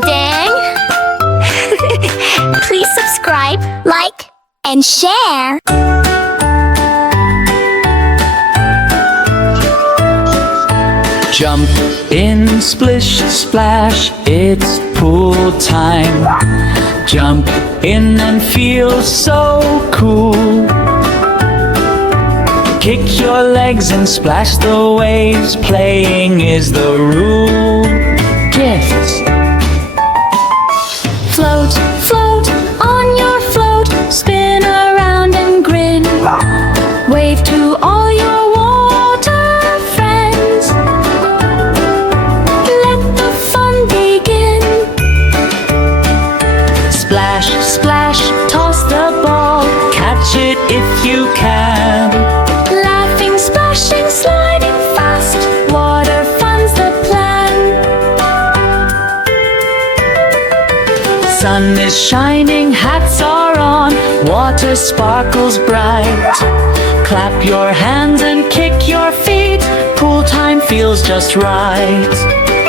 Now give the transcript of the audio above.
dang! Please subscribe, like, and share. Jump in, splish, splash, it's pool time. Jump in and feel so cool. Kick your legs and splash the waves, playing is the rule. Gifts. Float, float, on your float, spin around and grin. Wave to all your water friends. Let the fun begin. Splash, splash, toss the ball, catch it if you can. Laughing, splashing, sliding fast, water fun's the plan. Sun is shining, hats are on, water sparkles bright. Clap your hands and kick your feet, pool time feels just right.